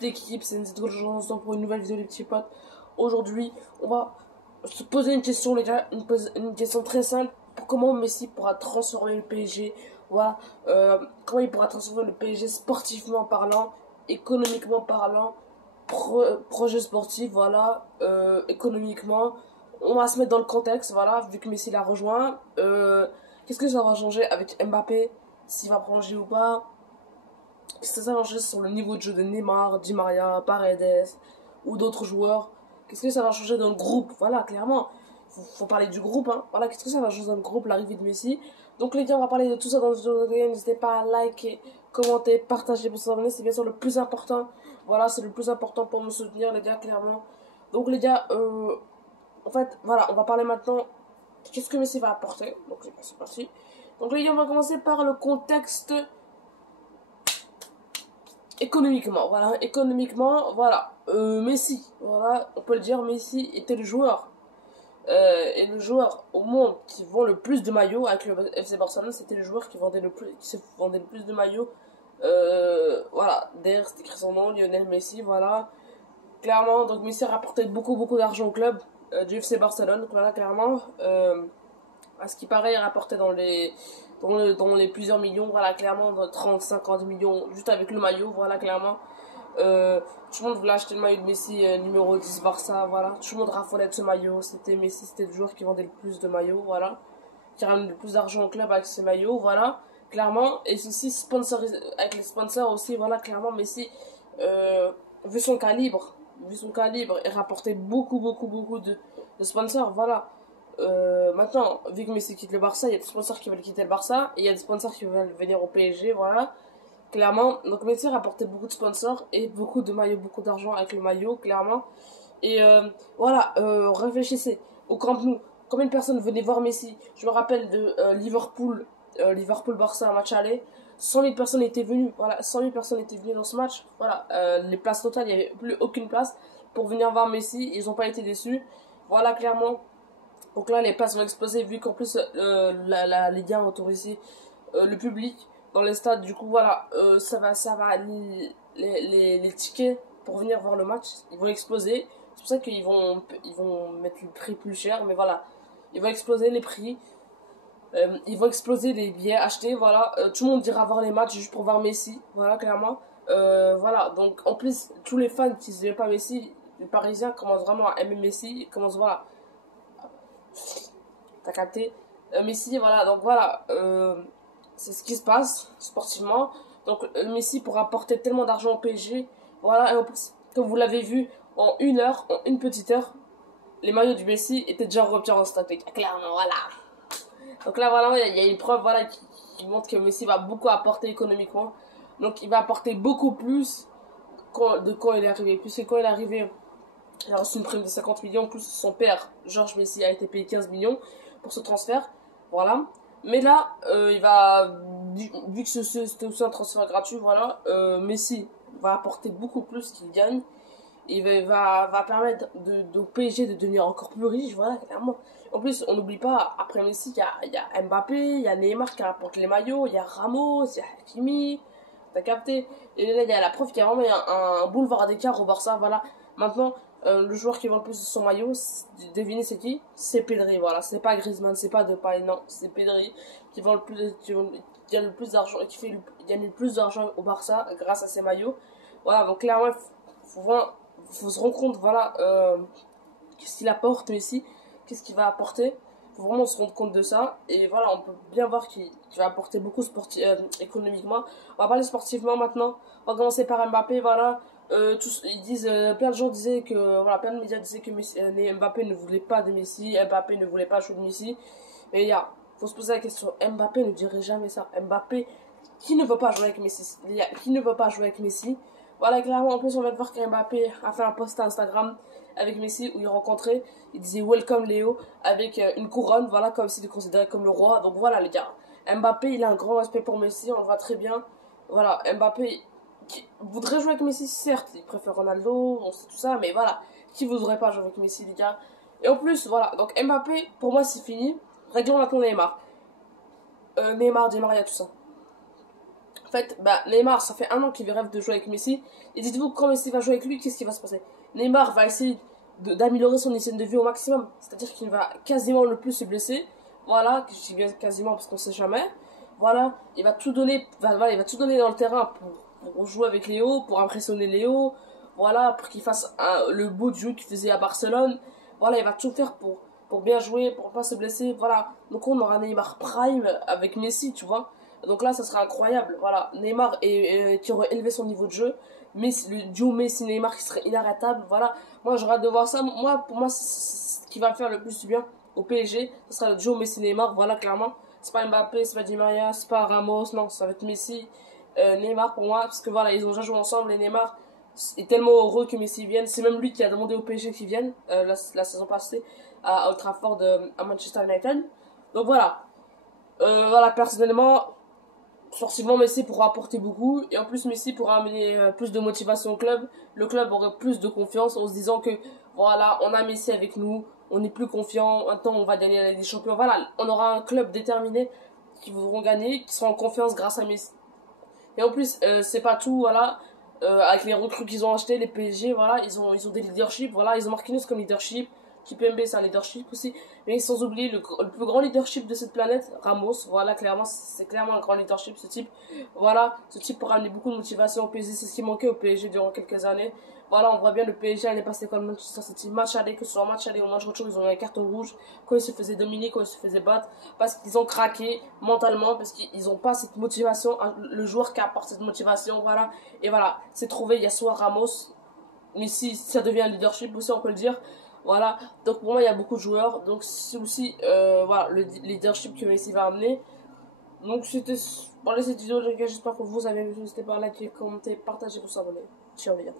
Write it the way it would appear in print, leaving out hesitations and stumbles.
D'équipe, c'est une urgence pour une nouvelle vidéo les petits potes. Aujourd'hui, on va se poser une question les gars, une question très simple. Comment Messi pourra transformer le PSG? Voilà, comment il pourra transformer le PSG sportivement parlant, économiquement parlant, projet sportif, voilà, économiquement. On va se mettre dans le contexte, voilà, vu que Messi l'a rejoint. Qu'est-ce que ça va changer avec Mbappé? S'il va prolonger ou pas? Qu'est-ce que ça va changer sur le niveau de jeu de Neymar, Di Maria, Paredes ou d'autres joueurs? Qu'est-ce que ça va changer dans le groupe? Voilà, clairement. Faut parler du groupe, hein. Voilà, qu'est-ce que ça va changer dans le groupe, l'arrivée de Messi? Donc les gars, on va parler de tout ça dans cette vidéo. N'hésitez pas à liker, commenter, partager pour s'abonner. C'est bien sûr le plus important. Voilà, c'est le plus important pour me soutenir, les gars, clairement. Donc les gars, en fait, voilà, on va parler maintenant. Qu'est-ce que Messi va apporter? Donc les gars, c'est parti. Donc les gars, on va commencer par le contexte économiquement. Voilà, économiquement, voilà. Messi, voilà, on peut le dire, Messi était le joueur. Et le joueur au monde qui vend le plus de maillots avec le FC Barcelone, c'était le joueur qui vendait le plus, qui se vendait le plus de maillots. Voilà, derrière c'était écrit son nom, Lionel Messi, voilà. Clairement, donc Messi a rapporté beaucoup d'argent au club du FC Barcelone, donc voilà, clairement. À ce qui paraît, il rapportait dans les plusieurs millions, voilà, clairement, 30-50 millions juste avec le maillot, voilà, clairement. Tout le monde voulait acheter le maillot de Messi numéro 10 Barça, voilà. Tout le monde raffolait de ce maillot. C'était Messi, c'était le joueur qui vendait le plus de maillots, voilà. Qui ramène le plus d'argent au club avec ses maillots, voilà. Clairement. Et ceci sponsorisé avec les sponsors aussi, voilà, clairement, Messi, euh, vu son calibre, il rapportait beaucoup de sponsors, voilà. Maintenant, vu que Messi quitte le Barça, il y a des sponsors qui veulent quitter le Barça et il y a des sponsors qui veulent venir au PSG, voilà. Clairement, donc Messi rapportait beaucoup de sponsors et beaucoup de maillots, beaucoup d'argent avec le maillot, clairement. Et voilà, réfléchissez, au Camp Nou, combien de personnes venaient voir Messi? Je me rappelle de Liverpool-Barça, un match aller. 100 000 personnes étaient venues, voilà, 100 000 personnes étaient venues dans ce match. Voilà, les places totales, il n'y avait plus aucune place pour venir voir Messi, ils n'ont pas été déçus. Voilà, clairement. Donc là, les places vont exploser vu qu'en plus, la Ligue 1 a autorisé le public dans les stades. Du coup, voilà, les tickets pour venir voir le match, ils vont exploser. C'est pour ça ils vont mettre le prix plus cher, mais voilà, ils vont exploser les prix. Ils vont exploser les billets achetés, voilà. Tout le monde ira voir les matchs juste pour voir Messi, voilà, clairement. Voilà, donc en plus, tous les fans qui n'aimaient pas Messi, les Parisiens commencent vraiment à aimer Messi, ils commencent, voilà, t'as capté. Messi, voilà, donc voilà, c'est ce qui se passe sportivement. Donc Messi pourra apporter tellement d'argent au PSG, voilà, et en plus, comme vous l'avez vu, en une heure, en une petite heure, les maillots du Messi étaient déjà retirés en stock, clairement, voilà. Donc là, voilà, il y a une preuve, voilà, qui montre que Messi va beaucoup apporter économiquement. Donc il va apporter beaucoup plus de quand il est arrivé. Puisque quand il est arrivé, il a reçu une prime de 50 millions, plus son père, Georges Messi, a été payé 15 millions pour ce transfert. Voilà. Mais là, vu que c'était aussi un transfert gratuit, voilà, Messi va apporter beaucoup plus qu'il gagne. Et va permettre au PSG de devenir encore plus riche, voilà, clairement. En plus, on n'oublie pas, après Messi, il y a Mbappé, il y a Neymar qui rapporte les maillots, il y a Ramos, il y a Hakimi, t'as capté. Et là, il y a la preuve qu'il y a vraiment un boulevard d'écart au Barça, voilà. Maintenant, le joueur qui vend le plus de son maillot, devinez c'est qui? C'est Pedri, voilà. C'est pas Griezmann, c'est pas Depay, non. C'est Pedri qui vend le plus, qui gagne le plus d'argent, qui gagne le plus d'argent au Barça grâce à ses maillots. Voilà, donc clairement, faut se rendre compte, voilà, qu'est-ce qu'il apporte Messi, qu'est-ce qu'il va apporter. Faut vraiment se rendre compte de ça. Et voilà, on peut bien voir qu'il va apporter beaucoup économiquement. On va parler sportivement maintenant. On va commencer par Mbappé, voilà. Ils disent, plein de gens disaient que, voilà, plein de médias disaient que Mbappé ne voulait pas de Messi, Mbappé ne voulait pas jouer de Messi. Mais il y a, faut se poser la question, Mbappé ne dirait jamais ça. Mbappé, qui ne veut pas jouer avec Messi? Qui ne veut pas jouer avec Messi? Voilà, clairement, en plus, on vient de voir qu'Mbappé a fait un post Instagram avec Messi où il rencontrait, il disait Welcome Léo avec une couronne, voilà, comme s'il est considéré comme le roi. Donc voilà, les gars, Mbappé, il a un grand respect pour Messi, on le voit très bien. Voilà, Mbappé qui voudrait jouer avec Messi, certes, il préfère Ronaldo, on sait tout ça, mais voilà, qui voudrait pas jouer avec Messi, les gars? Et en plus, voilà, donc Mbappé, pour moi, c'est fini. Réglons maintenant Neymar. Neymar, Di Maria, tout ça. En fait, bah, Neymar, ça fait un an qu'il rêve de jouer avec Messi. Et dites-vous, quand Messi va jouer avec lui, qu'est-ce qui va se passer? Neymar va essayer d'améliorer son hygiène de vie au maximum. C'est-à-dire qu'il va quasiment le plus se blesser. Voilà, je dis bien quasiment parce qu'on sait jamais. Voilà, il va tout donner, voilà, il va tout donner dans le terrain pour jouer avec Léo, pour impressionner Léo. Voilà, pour qu'il fasse le beau jeu qu'il faisait à Barcelone. Voilà, il va tout faire pour bien jouer, pour pas se blesser. Voilà, donc on aura Neymar Prime avec Messi, tu vois. Donc là, ça serait incroyable. Voilà, Neymar qui aurait élevé son niveau de jeu. Mais le duo Messi-Neymar qui serait inarrêtable. Voilà, moi j'aurais hâte de voir ça. Moi, pour moi, ce qui va faire le plus du bien au PSG, ce sera le duo Messi-Neymar. Voilà, clairement. C'est pas Mbappé, c'est pas Di Maria, c'est pas Ramos. Non, ça va être Messi, Neymar pour moi. Parce que voilà, ils ont déjà joué ensemble. Et Neymar est tellement heureux que Messi vienne. C'est même lui qui a demandé au PSG qu'il vienne la saison passée à Old Trafford, à Manchester United. Donc voilà. Voilà, personnellement, sportivement, Messi pourra apporter beaucoup. Et en plus, Messi pourra amener plus de motivation au club. Le club aurait plus de confiance en se disant que, voilà, on a Messi avec nous. On est plus confiant. Maintenant, on va gagner la Ligue des Champions. Voilà, on aura un club déterminé qui voudront gagner, qui seront en confiance grâce à Messi. Et en plus, c'est pas tout, voilà. Avec les recrues qu'ils ont achetés, les PSG, voilà, ils ont des leaderships, voilà, ils ont Marquinhos comme leadership, Kipembe c'est un leadership aussi, mais sans oublier le plus grand leadership de cette planète, Ramos, voilà, clairement, c'est clairement un grand leadership, ce type, voilà, ce type pour amener beaucoup de motivation au PSG, c'est ce qui manquait au PSG durant quelques années, voilà, on voit bien le PSG l'année passée comme Manchester City, match aller, que ce soit match aller ou match retour, ils ont eu un carton rouge, quand ils se faisaient dominer, quand ils se faisaient battre, parce qu'ils ont craqué mentalement, parce qu'ils n'ont pas cette motivation, le joueur qui apporte cette motivation, voilà, et voilà, c'est trouvé, il y a soit Ramos, mais si ça devient un leadership aussi, on peut le dire, voilà, donc pour moi il y a beaucoup de joueurs, donc c'est aussi voilà, le leadership que Messi va amener. Donc c'était pour cette vidéo, les gars, j'espère que vous avez aimé, n'hésitez pas à liker, commenter, partager, vous abonner. Ciao les gars.